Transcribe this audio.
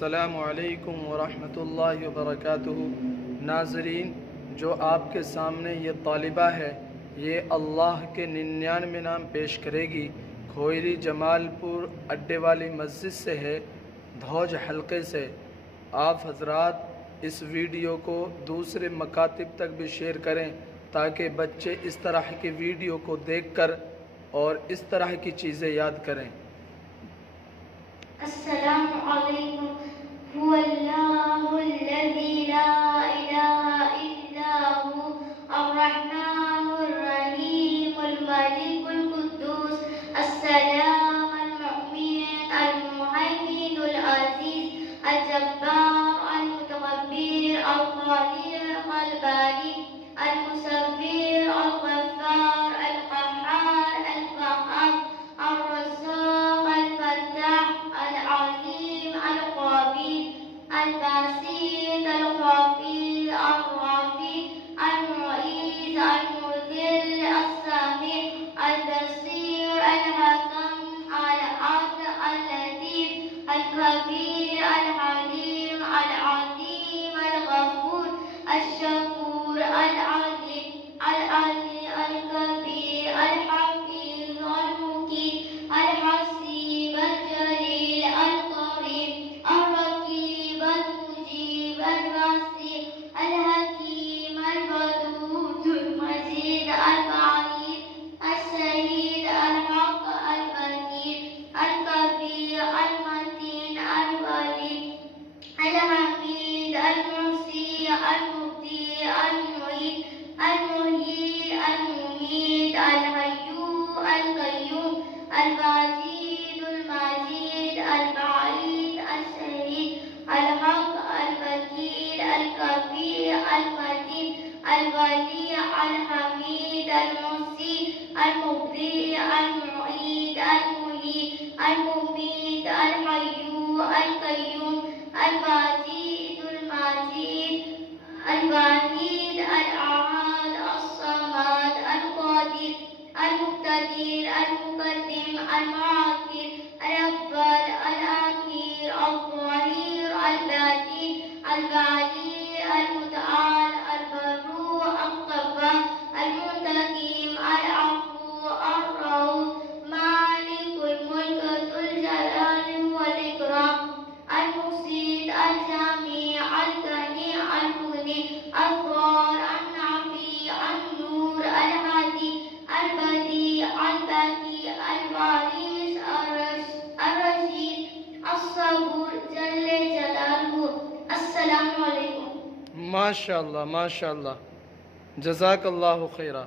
अस्सलामु अलैकुम वरहमतुल्लाहि वबरकातुहू। नाज़रीन, जो आपके सामने ये तालिबा है, ये अल्लाह के 99 नाम पेश करेगी। खोयरी जमालपुर अड्डे वाली मस्जिद से है, धौज हल्के से। आप हजरात इस वीडियो को दूसरे मकातिब तक भी शेयर करें ताकि बच्चे इस तरह की वीडियो को देखकर और इस तरह की चीज़ें याद करें। अस्सलामु अलैकुम हुवल्लाहुल्लज़ी ला इलाहा इल्ला हु अर्रहमानुर रहीमुल मलिकुल कुद्दूस अस्सलामुल मुमिन अल मुहैमिनुल अज़ीज़ अल जब्बार अल मुतकब्बिर अल खालिक अल बारी अल मुसव्विर अल गफ्फार अल क़ह्हार अल क़ह्हार अल रज़्ज़ाक़ अल फत्ताह الباسط الخفي الرافع المعيذ المذل السميع البصير الحكم العدل اللطيف الخبير الحليم العليم الغفور الشكور العليم العلي الكبير الحفيظ المقيت الحسيب الجليل القريب الرقيب المجيب البصير الحكيم الودود المجيد البعيد الشهيد الحق البديع الكبير المتين الولي الحميد المحصي المبدي المعيد المحيي المميت الحي القيوم الواجد المجيد البعيد الشهيد الحق الوكيل الكبير المتين الولي الحميد المحصي المبدي المعيد المحيي المميت الحي القيوم الواجد المجيد الواحد الأحد الصمد القادر المقتدر المقدم المؤخر الأول الأخير الظاهر الباطن البعلي المتعال البر الغفار المنتقم العفو الرؤوف مالك الملك ذو الجلال والإكرام المفسد الجميع الغني المغني الضار النافع النور الهادي البديع الباقي الوارث الرشيد الصبور جل جلاله। अस्सलामु अलैकुम। माशाअल्लाह माशाअल्लाह, जज़ाकल्लाहु खैरा।